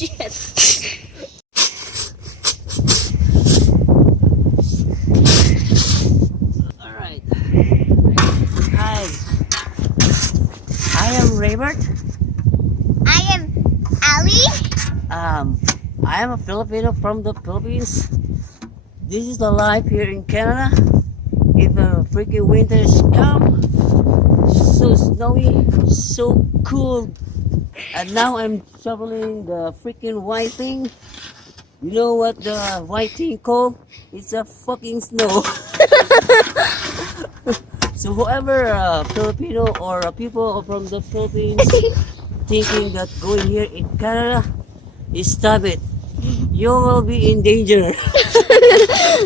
shit. Alright. Hi. I am Raybert. I am Ali. I am a Filipino from the Philippines. This is the life here in Canada. If the freaking winters come, so snowy, so cool. And now I'm shoveling the freaking white thing. You know what the white thing called? It's a fucking snow. So whoever Filipino or people from the Philippines thinking that going here in Canada, stop it. You will be in danger.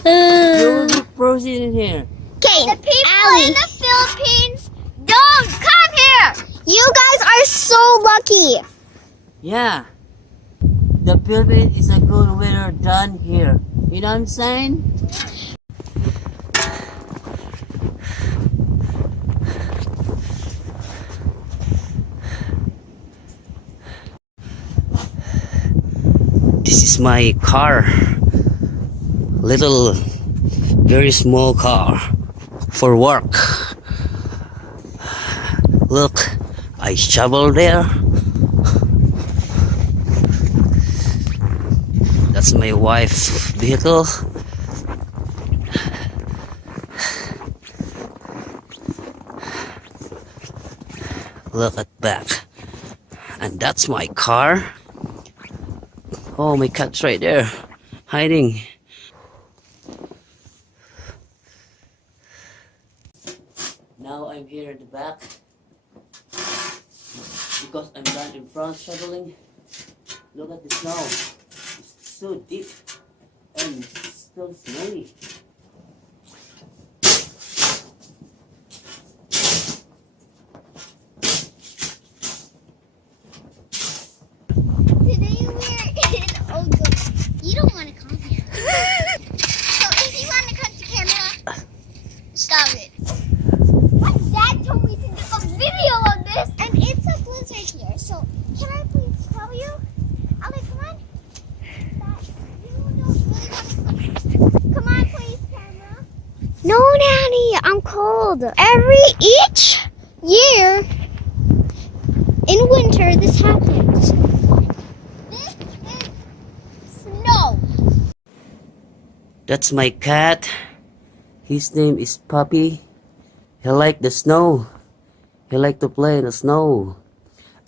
You will be frozen in here. Okay, the people in the Philippines don't come here. You guys are so lucky. Yeah. The Philippines is a good weather done here. You know what I'm saying? This is my car. Little, very small car for work. Look, I shovel there. That's my wife's vehicle. Look at back. And that's my car. Oh, my cat's right there, hiding. Now I'm here at the back because I'm done in front shoveling. Look at the snow. It's so deep and still snowy. Today we're in Ogema. You don't want to come here. So if you want to come to Canada, stop it. Dad told me to do a video on this, and it's a blizzard here. So can I please tell you? Ali, come on. That you don't really want to come on, please, camera. No, Nanny, I'm cold. Each year in winter, this happens. This is snow. That's my cat. His name is Puppy. He like the snow. He like to play in the snow.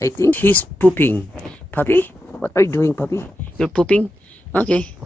I think he's pooping. Puppy? What are you doing, Puppy? You're pooping? Okay.